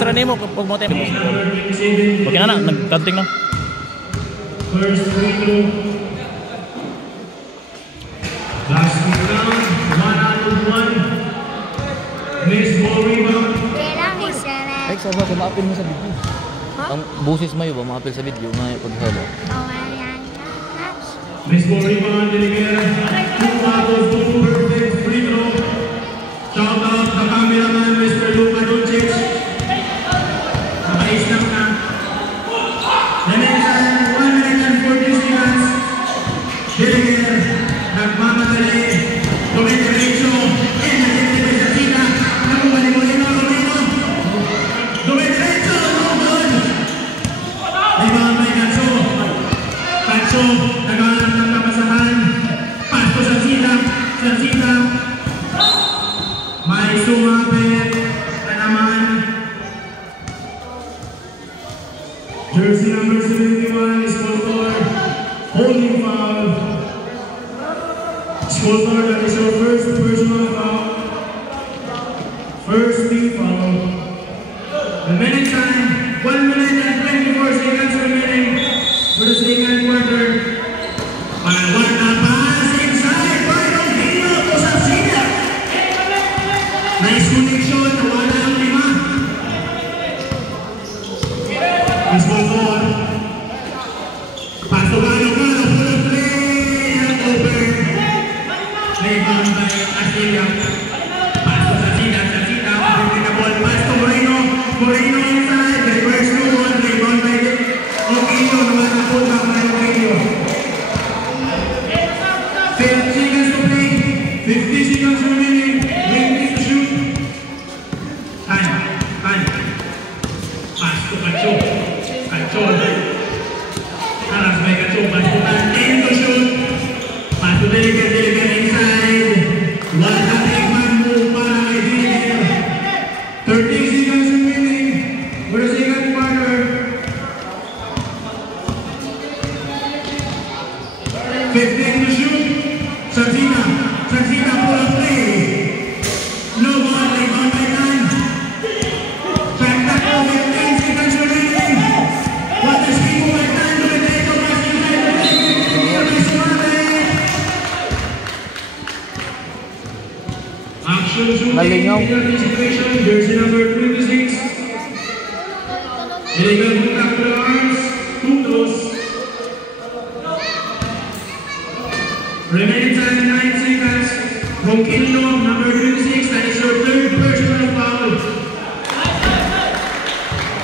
Relax ra nimo pag mo tayo. Okay na nag-counting na. First free throw. Last round, 1-1. Miss ball rebound. Ay, sabi ko, ma-appeal mo sa video. Ang boses mo yun ba, ma-appeal sa video na pag-hello. Miss ball rebound, Delegera. 2 fouls, 2 perfect free throw. Shout out sa cameraman, Mr. Luka Doncic. Naka-ace lang na. Delegera, 1 minute and 40 seconds. Delegera, nagmamadali. Dumidiretso. And nagtitipid sa sina. Nakuha ni Molino. Dumidiretso. No good. Rebound by Katso. Katso, naghanap ng kapasahan. Pasto sa sina. Sa sina. May sumapit na naman. Jersey number 71 is Skoltor. Holding foul. Skoltor, that is your first personal foul. First team foul. The minute time, 1 minute and 24 seconds remaining for the second quarter. One pass inside, Bardo Hino to Sapsina. Nice connection, nawala ang 5. Is Skoltor. Pass to Gano, full of play, and over. Rebound by Astilla. Pass to Sapsina, moving the ball, pass to Moreno. Moreno inside, reverse to one, rebound by Oquillo, nawala po back by Oquillo. 10 seconds to play, 50 seconds remaining, 20 to shoot. Time. Pass to Cacho. Aras by Cacho, pass to Tan, to shoot. Pass to Deliger inside. Wala take man move para kay Deliger. 30 seconds remaining for the second quarter. 15 to shoot. Sarsina full of play. No ball, rebound by Tan. Shot clock 15 seconds remaining. What does he do by Tan? Do it right to pass inside the play. Action shooting in the situation. Jersey number 26. Illegal contact with the arms. 2 close. Remaining time 9 seconds. Ronquillo, number 26. That is your third personal foul.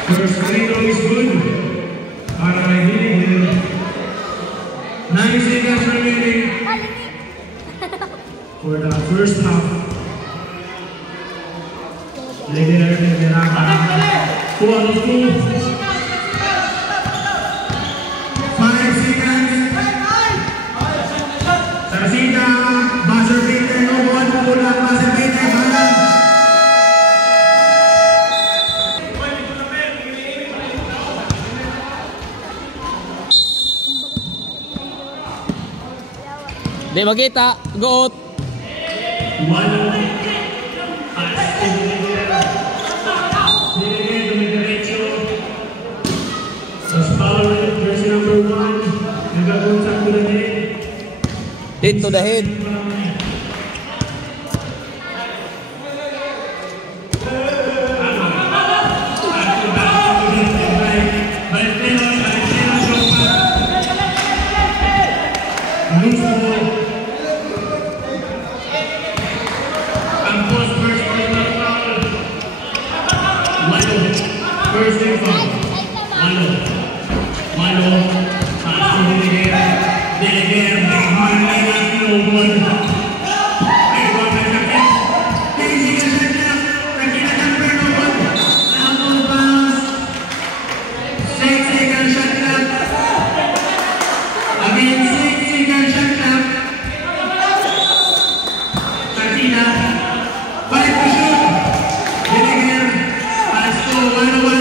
First free throw is good. Para kay Diliger. 9 seconds remaining for the first half. Diliger, two out of 2. 5 seconds. Sarsida, buzzer beater, no one, pull up, buzzer beater, balang. Di magkita, goot. Hit to the head. First and foul. Malo. Pass to Diliger. Diliger, big man, no good. Rebound by Sakit. Chasing a shot clock. Sakit number no good. Out of bounds. 6 second shot clock. Again, 6 second shot clock. Sakina. 5 to shoot. Diliger. Pass to Malo.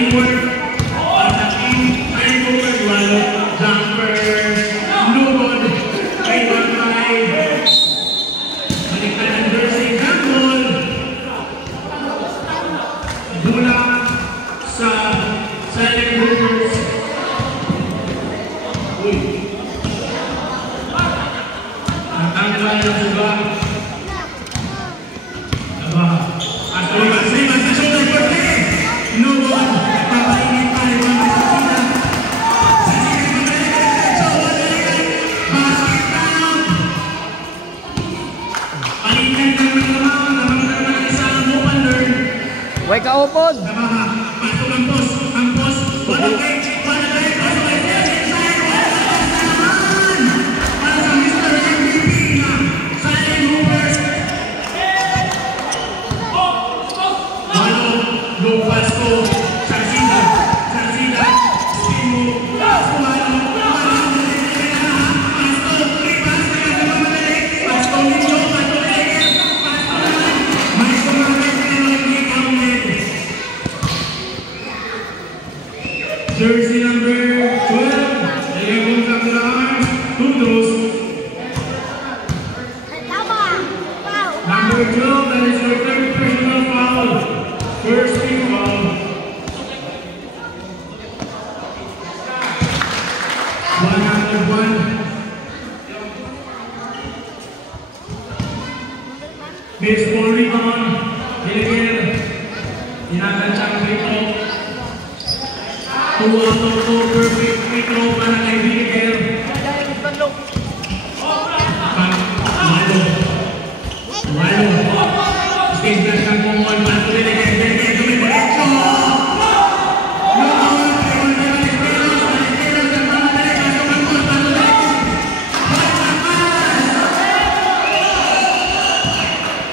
teamwork. Para sa team, turnover, walo, jumper, lugod, kay Bantay. Balikan ang jersey, jambol. Dula sa Silent Hoopers. Uy. Natanggal ng suga. Aba. Aslimas sa shoulder for three. No one. Papainit pa rin mga kasina. Sa sinin ng diretso. Basket down. Palitan ng mga lamang. Namang ng isang opener. Way ka upod. Nabaha. Pasok ang boss. Ang boss. Walang kay. Walang kay. Pasok ay siya. Inside. Walang kay naman. Para sa Mr. MVP na Silent Hoopers. Walo. Low pass to. Sarsida. Sarsida. Spino. Walo. Pasto. Ribas. Pasto. Licho. Pasto. Leger. Pasto. May sumabit. Pero hindi counted. Jersey number 12, Leon Caplar, Tudros. Number 12, that is your third personal foul. First team foul. One after one. Baseball rebound. Deliver. Tinatansang dito. 2 out of 2 perfect free throw para kay Viger. Walo. Stage dash ng Pumol. Paso din again. Viger dumidiretso.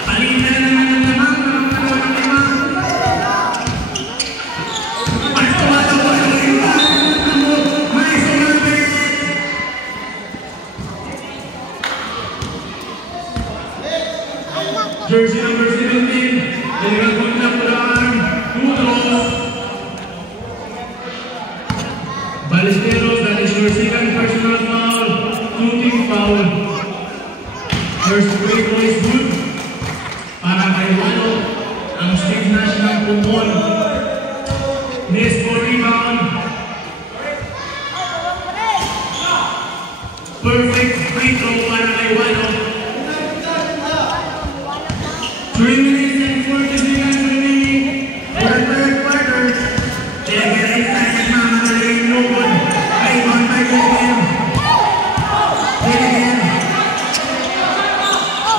Palitan naman ng lamang. Jersey number 17, Leon Caplar, Tudros. Ballesteros, that is your second personal foul. 2-team foul. First free throw is good. Para kay Walo, ang Steve Nash ng Pumol. Miss for rebound. Perfect free throw para kay Walo. 3 minutes and 40 seconds remaining for the third quarter. Leger inside at mamagaling lugod. Rebound by Leger. Leger.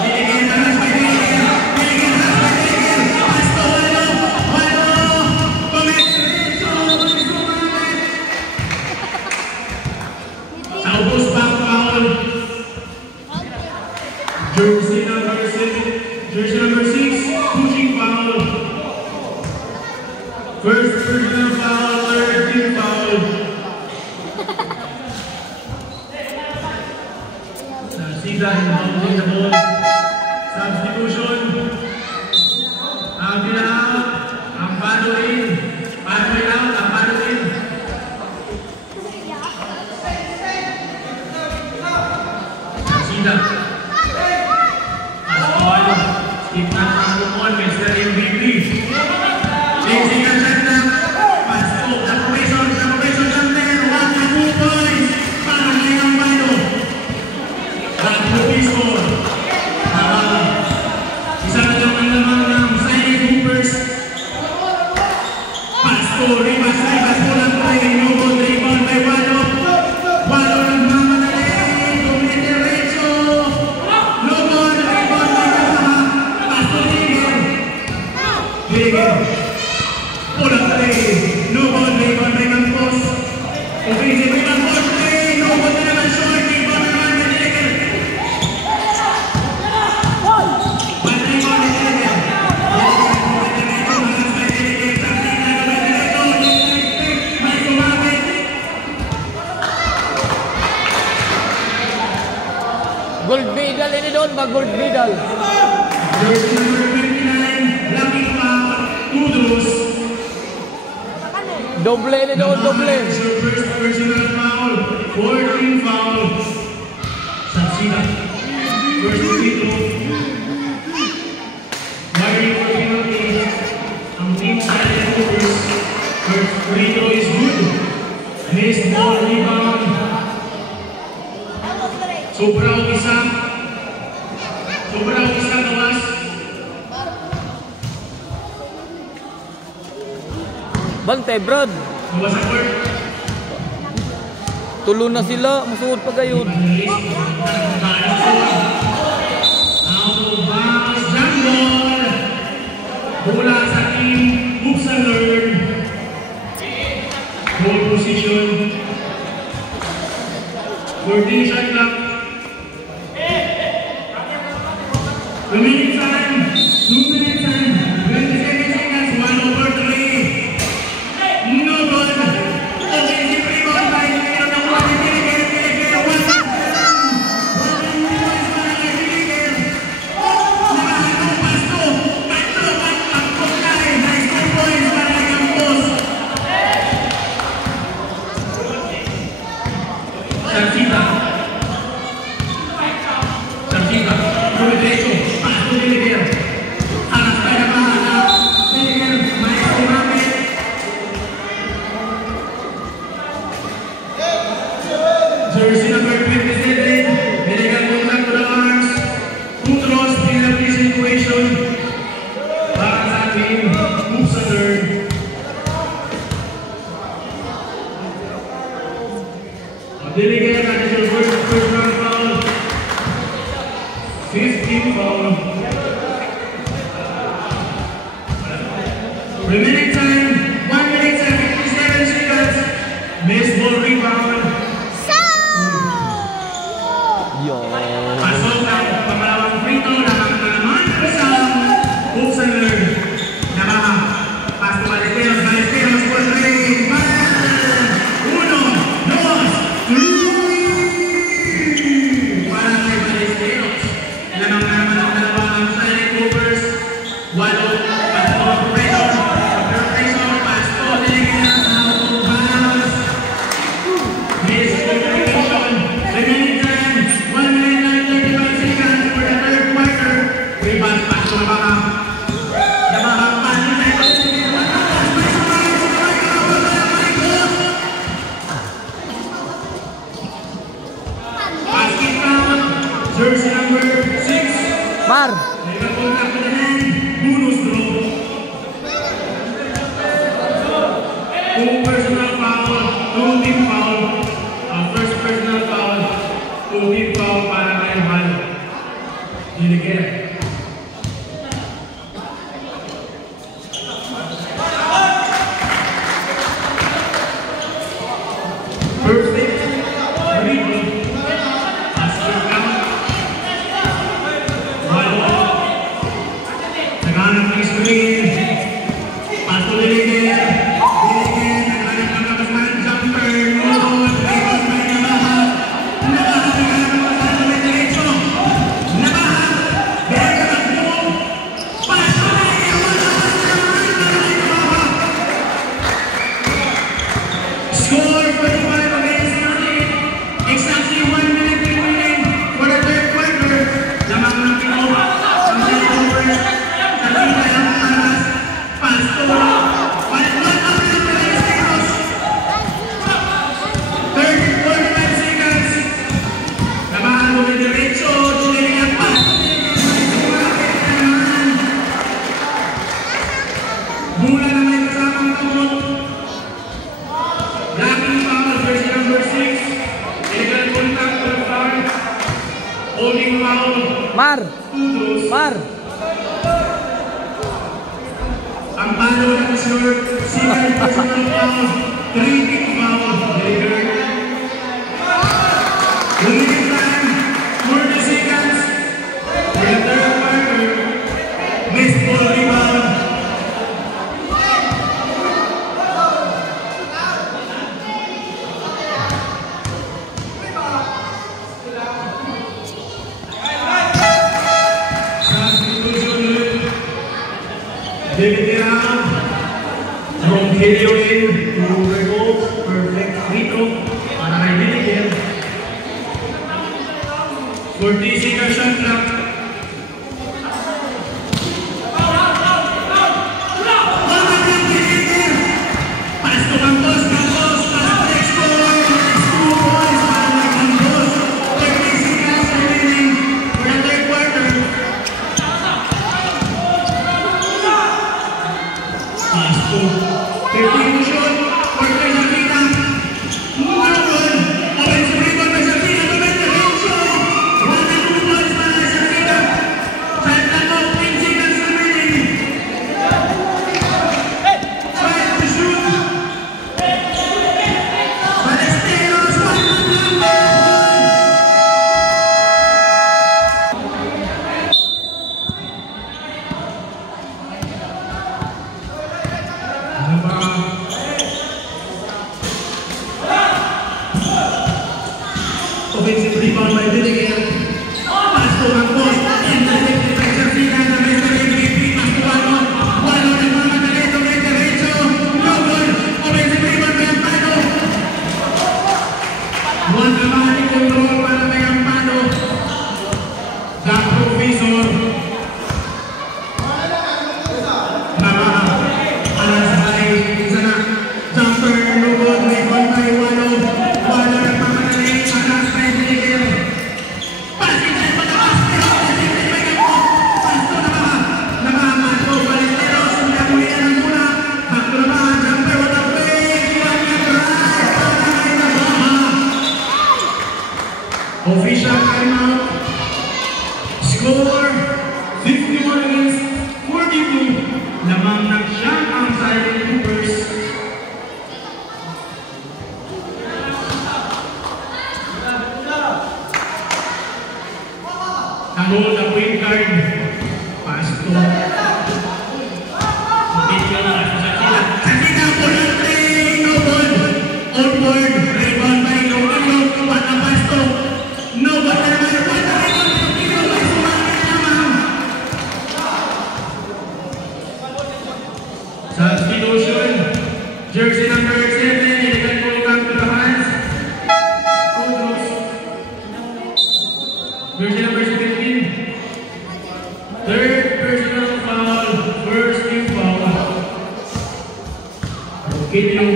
Leger alas by Leger. Leger alas by Leger. Pasto Walo. Walo. Comexo. Sa ubos back foul. Jersey number 7. Jersey number 6, pushing foul. First personal foul, third team foul. Sarsida inbounding the ball. Substitution. Out and out. Ampado in. Pathway out. Ampado in. Sarsida. Steve Nash ang Pumol, Mr. MVP. Chasing ang shot na. Pasto. Sa probation, jumper. 1 and 2 points. Para kay Ampado. Back to pistol. Isa na lang ang lamang ng Silent Hoopers. Pasto. Ribas. Pulang play. No ball. Rebound by Walo. Walo nagmamadali. Dumidiretso. No ball. Rebound by Yamaha. Pasto Leger. Pulang play. No ball. Rebound by Campos. Offensive rebound for play. No ball na naman short. Rebound naman by Leger. One rebound by Leger. Gold medal ini doon ba? Gold medal. Jersey number 29, Lucky Foul, Tudros. Doble na doon, doble. It's your first personal foul. 14 foul. Sapsida. First free throw. Marry for penalty. Ang team silent overs. First free throw is good. Missed ball rebound. Sobrang isa. Sobrang isa gawas. Bante, Brad. Gawas sa court. Tulo na sila. Masuot pa kayo. Out of bounds. Jump ball. Bola sa team. Hoops and learn. Ball position. 14 shot clock. Remaining time. 2 minutes time. 27 seconds. 1/3. No good. Offensive rebound by Leo ng Pilipino. One points para kay Pilipino. Nakakang pasto. Tatlo. Nice 2 points para kay Campos. Sarcita. Puro derecho. Pasto Pilipino. Alas tayo na bahala. Pilipino. Maestro Rapid. Jersey number 27, illegal contact to the arms. Putros, penalty situation. Para sa team, moves a third. Delegate, that is your first round foul. 15 foul. Remaining time, 1 minute and 57 seconds. Missed ball rebound. Yo. Pasok ang pamalawang free throw naman isang hoops and learn. Nabaha. Pasto Ballesteros, for 3. Uno, dos, 3. Para kay Ballesteros. Lamang na naman ang dalawang silent overs. Walo, Pasto Pressure. Pasto, Delegate out of bounds. Miss communication. Remaining time, 1 minute and 35 seconds for the third quarter. Rebound pass to Nabaha. Nabaha pass to basket count. Jersey number 6. Mar. Legal contact to the hand. Bonus draw. 2 personal foul. 2 team foul. First personal foul. 2 team foul para kay Val. Delegate. First thing, Rico. Basket count. Walo. Naghanap ng screen. Pasto Delegate. Naghanap ng kapasan. Jumper. Nunod. Rebound by Nabaha. Nabaha. Naghanap ng kapasan sa may diretso. Nabaha. Beka ng buo. Pasto Delegate. Score 45 against nothing. Exactly 1 minute remaining for the third quarter. Lamang ng Pinoy. Ang silent overs. Sarcita ng Alas. Pasto. 1-1 up ng Ballesteros. 45 seconds. Nabahan mo ng diretso. Delegate pa. Mula na may kasamang kamot. Blocking foul, jersey number 6. Illegal contact to the foul. Holding foul. Mar. Putros. Mar. Ang palo ng short. Second personal foul. 3-kick foul. Delegate. Remaining time, 40 seconds. For the third quarter. Missed ball rebound. Substitution ulit. Delegate out. Rogelio in, 2 revolves, perfect free throw para kay Billiger. 40 seconds shot clock. Pass to Campos, Campos, pass next score, next 2 points para kay Campos. 30 seconds remaining for the third quarter. Pass to 15 shot, quarter sa Pina. Noble, offensive rebound by Sapina, Domenico Renzo. 1 and 2 points para kay Sapina. Shot clock off, 10 seconds remaining. Try to shoot. Balesteros, 1 and 1. Offensive rebound by Billiger. Pass to Campos. Intercepted by Sapina. The Mr. MVP. Pass to Wano. Wano nagmamadali. Domenico Renzo. No good. Offensive rebound by Ampano. One dramatic control para kay Ampano. The Professor. Isa na. Jumper. No good. Rebound by Wano. Wano nagmamadali. Atas by Billiger. Pass inside pa na pass. Intercepted by Campos. Pass to Namaha. Namaha. Marco Balesteros. Sinamulian ang mula. Back to Namaha. Jumper. What a play. One and right. Para kay Namaha. Official timeout. Score 51 against 42. Lamang nag-shot ang Silent Troopers. Tanggol na point guard. Pass to Bigyan na sa Sakina. Sakina po ng 3. No ball. On board. Rebound by Rogelio. What a pass to. No ball na naman. What a rebound by Rogelio. By Sumarkin naman. Substitution. Jersey number 7. Illegal pull back to the hands. Kudros. Jersey number 17. Third personal foul. First team foul. Rogelio.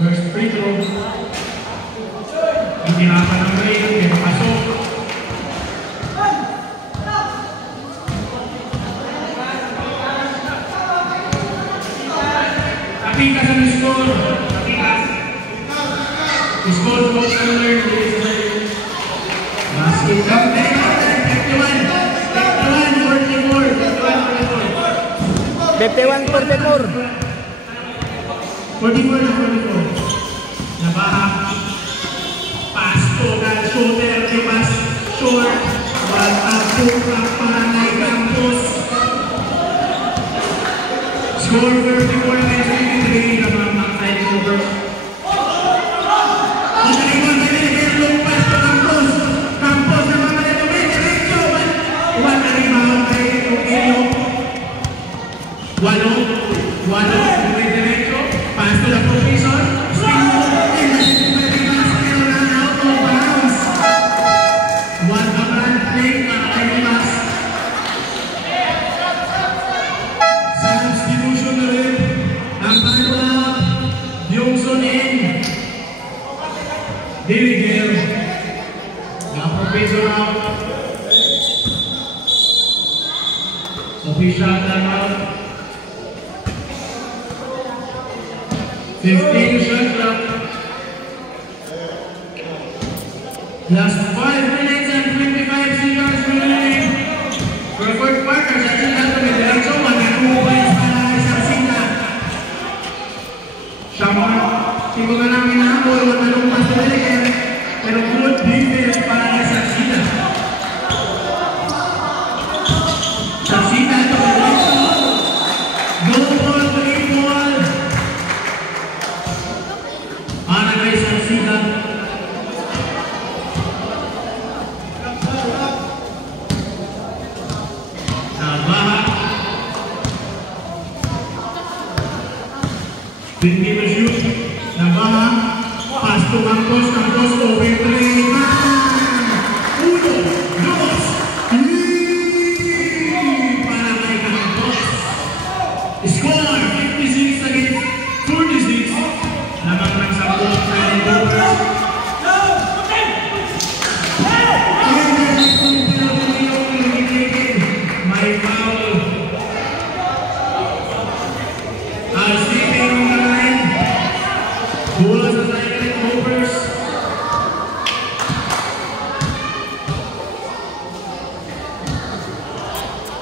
First free throw. Hinirapan ng rain. Pero pasok. Kapikas ang score. Kapikas. Score po ang learn. Basket up. 51-44. 44 na 44. Nabaha. Pass to the shooter. Pass short. One up to para kay Campos. Score 34 against 53. Lamang ang Silent Troopers. On the rebound by Billiger. Long pass to Campos. Campos naman na Domenico Renzo. One rebound by Rogelio. Wano. Domenico Renzo. Pass to the Professor. Spin move. Intercepted by Rivas. Pero run out of bounds. One up-run play para kay Rivas. Substitution na rin. Ang pangalap. Yungson in. Billiger. The Professor out. Official timeout. 15 shot clock. Last 5 minutes and 25 seconds remaining. For fourth quarter, Sapina Domenico Renzo, 1 and 2 points para kay Sapina. Shamar, hindi ka namin nahabol, matalong pa sa Billiger. Pero good defense para kay Sapina. Sapina, Domenico. Go ball, play ball. Para kay Sapina. Nabaha. Pinky to shoot. Nabaha. Pass to Campos. Campos open three. Uno, dos, para kay Campos. Score 56 against 46. Lamang ng 10 trailing overs. May foul. Sleeping on the line. Bola sa trailing overs.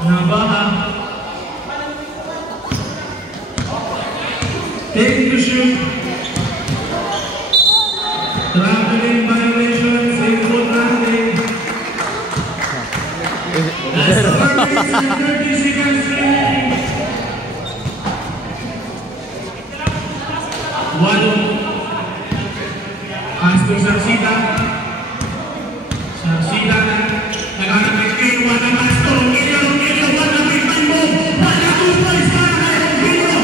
Nabaha. Taking to shoot. Traveling violation. 6-foot landing. That's 30 seconds remaining. Walo. Pass to Sarsita. Sarsita. Naghanap ng screen. Wala pass to. Romilio. Wala bigman mo. Wala 2 points para kay Romilio.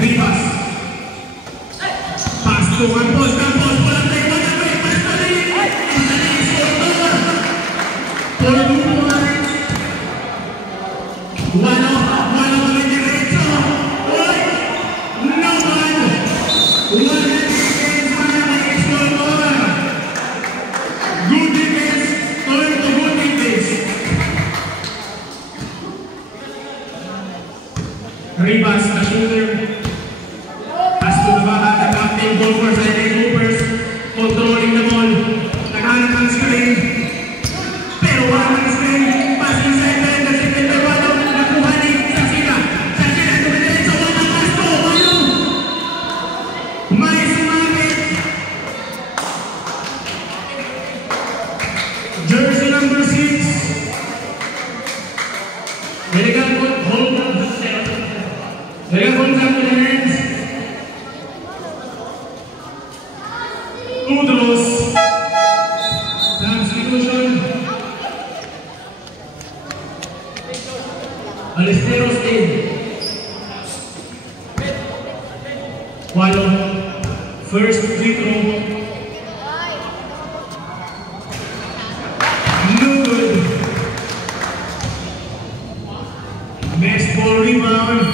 Rivas. Pass to Campos. Walang break. Pass to rin. Madali. Score. 4 points. Walo kami diretso. Uy! Naman! Wala defense para kay Explorer. Good defense. Turn to good defense. Rivas, the shooter. Pass to Nabaha, the captain goal for Silent Hoopers. Controlling the ball. Naghanap ng screen. Pero wala ng screen. Pass inside the end. Kasi may wala. Nakuha ni Sarsita. Sarsita, tumidiretso. Wala pass to. Walo. May sumamit. Jersey number 6. Illegal hold up to the hands. 2 draws. Substitution. Alisteros in. Walo. First free throw. No good. Next ball rebound.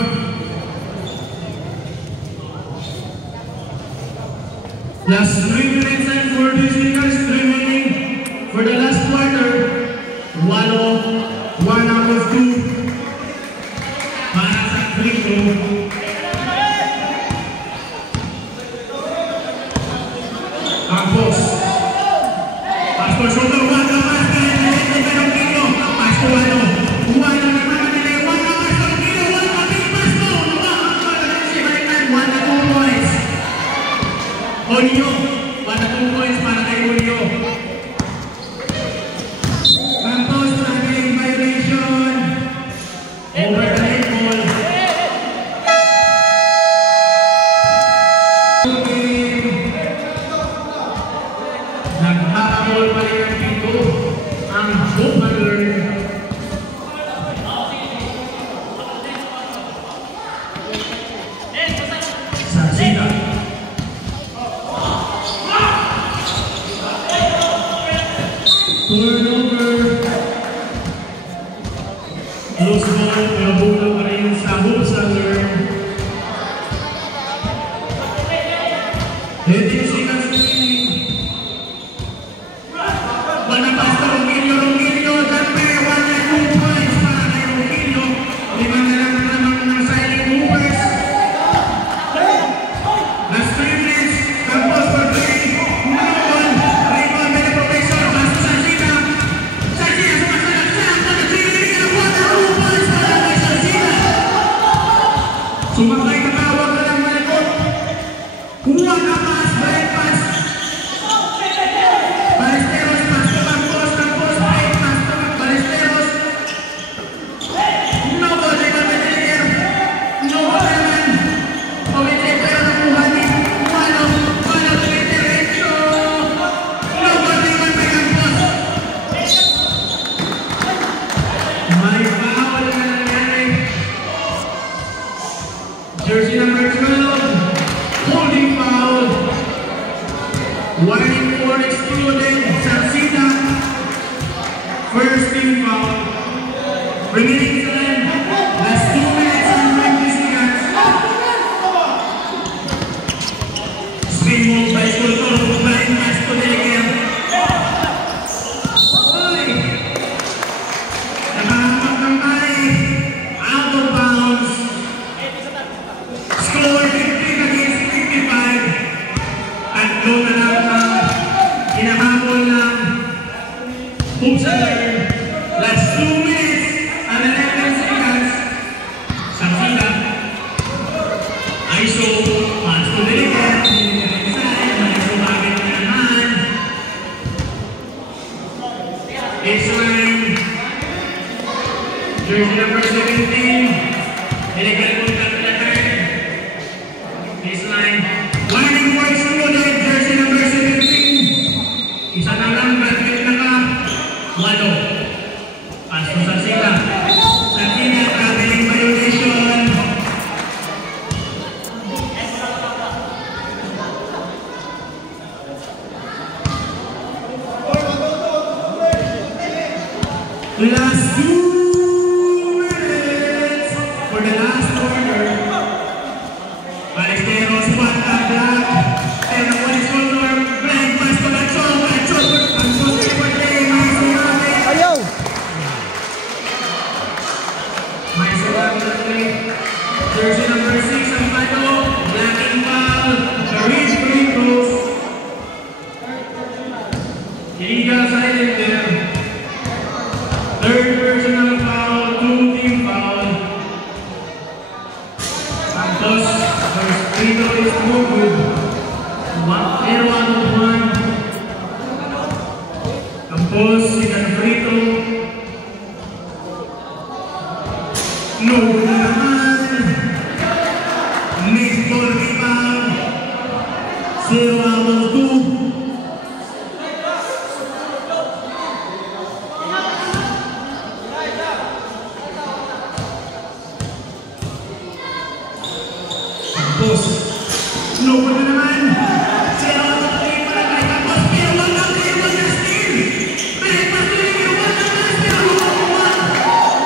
Last 3 minutes and 40 seconds remaining for the last quarter. Walo. 1 out of 2. Para sa free throw. Campos. Pass to shoulder. Wala pass. Pero Kino. Pass to Walo. Walo naman nila. Wala pass to Kino. Wala big pass to. Si Balikan. 1 2 points. Olio. 1 2 points para kay Olio. Campos traveling violation. Over the head ball. Naghahabol pa rin ang pito ang Buffalo. Sarsita. Turnover. Loose ball, pero bola pa rin sa Buffalo. 18 seconds remaining. Wala pass to Romilio. Jumper. 1 2 points para kay Romilio. 5 na lang naman ng Silent Hoopers. Last 3 minutes. Campos for 3. No one. Rebound by the professor. Pass to Sarsita. Sarsita sumasalat sa 3. 1 2 points para kay Sarsita. number 17. Illegal contact record. Baseline. Warning for excluded. Jersey number 17. Isa na lang. Graduate na ka. Walo. Pasto sa sila. Sa sila, traveling violation. Last 2 minutes for the last quarter. Balesteros, Pata, Black, and the one is Condor, Black, Pasto, Achol, Ayaw! Jersey number 6, ang Pato, Black and Val, Charis, free throws. Illegal silent there. Third personal foul, 2 team foul. Santos, first free throw is no good. 1-1. Campos, second free throw. No good na naman. Next ball rebound. 0-2. No good na naman. 0-3 para kay Campos. Pero wag ang kayo na steal. May patuloy yung wag ang mas. Pero lumang.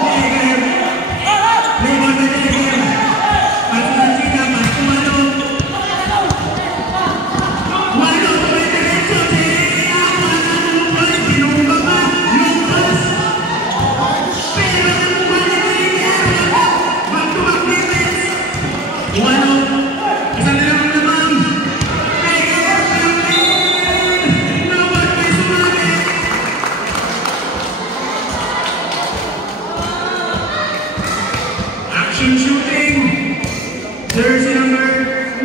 Negative. Rebound na negative. Pasto sa sila. Pasto Walo. Walo. Tumidiretso. Siya. Wala lumang. Pinumba pa. Lumpas. Pero lumang na negative. Back to back defense. Walo. Isang nilang naman. Nawag may sumali. Action shooting. Jersey number 29.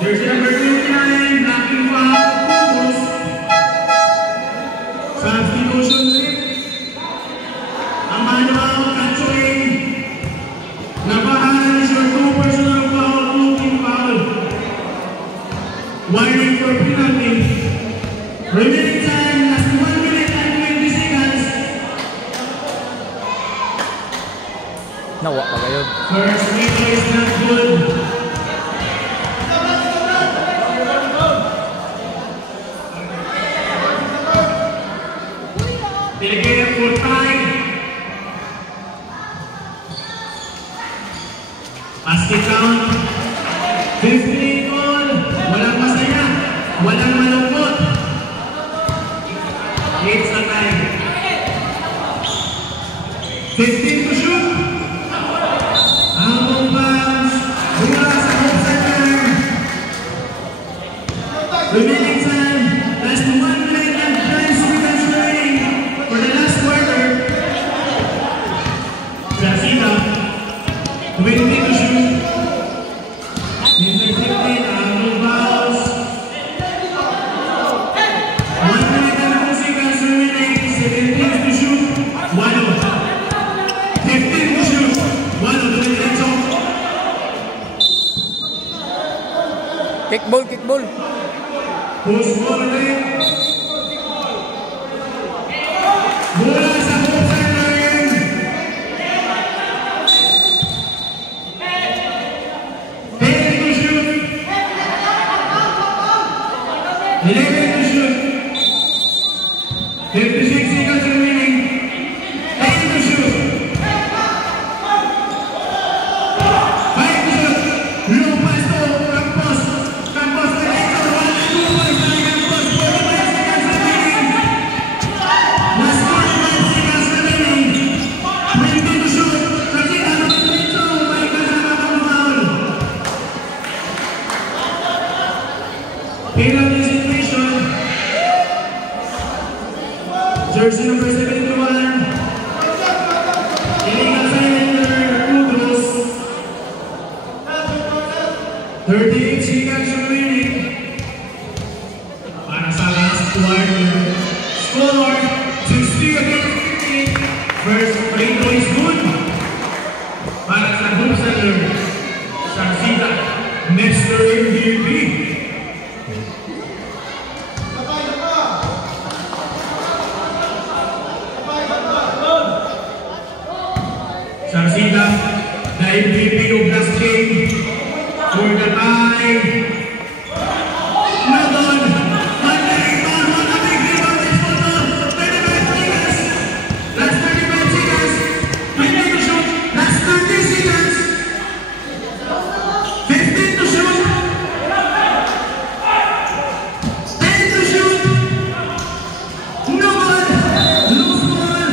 Jersey number 29. Blocking foul. Focus. Substitution rip. Ang manual. Catching. Nabahanan is your 2 personal foul, 2 team foul. Warning for penalty. Remaining time, last 1 minute and 20 seconds. Nawa pa kayo. First free throw is not good. Delegate for time. Basket count. 15 all. Walang masaya. Walang malungkot. It's the time. 15 to shoot. Out of bounds. Mula sa hoop center. Remaining time. Last 1 minute and 10 seconds remaining for the last quarter. Brasida. 20 to shoot. Intercepted. Out of bounds. 1 minute and 2 seconds remaining. 17 to shoot. Walo. 15 to shoot. Walo. Diretso. Kickball, kickball. Push ball rin. Mula sa hoop center rin. 10 to shoot. 11 to shoot. 56 seconds remaining. 10 to shoot. 5 to shoot. Low pass to Campos. Campos diretso. 1-2 points na Campos. 45 seconds remaining. Last 45 seconds remaining. 20 to shoot. Kasi ano diretso. May kasama pang foul. Penalty situation. Jersey number 71. Illegal silenter. Kudros. 38 seconds remaining. Para sa last quarter. Score 60 against 50. First free throw is good. Para sa Hubsaler, Sarsita, Mr. MVP. Sarsita, the MVP of last game for the tie. Nadon, Mandarin, what a big rebound is for the 35 seconds. Last 35 seconds. 20 to shoot. Last 30 seconds. 15 to shoot. 10 to shoot. No ball. Loose ball.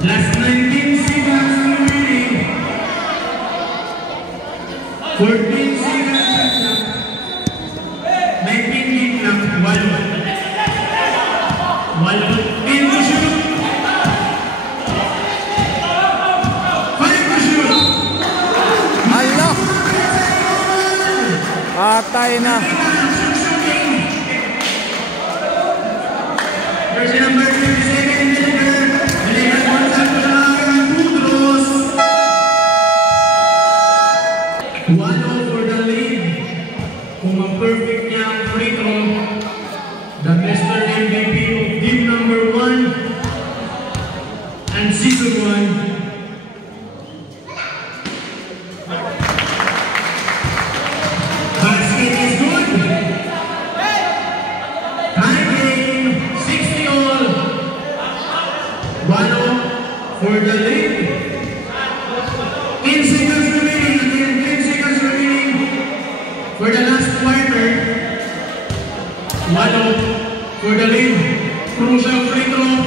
Last 19 seconds remaining. 14 seconds. 19 din lang. 1. 10 to shoot. 5 to shoot. Hala! Patay na. Jersey number 37, Deliver. Deliver Gonzalo Budros. 1-0 for the lead. Kung ma-perfect niya ang free throw, the Mr. MVP of team number 1 and season 1. Basket is good. Tie game, 60 all. 1-0 for the lead. 10 seconds remaining. Again, 10 seconds remaining for the last quarter. 1-0 for the lead. Crucial free throw.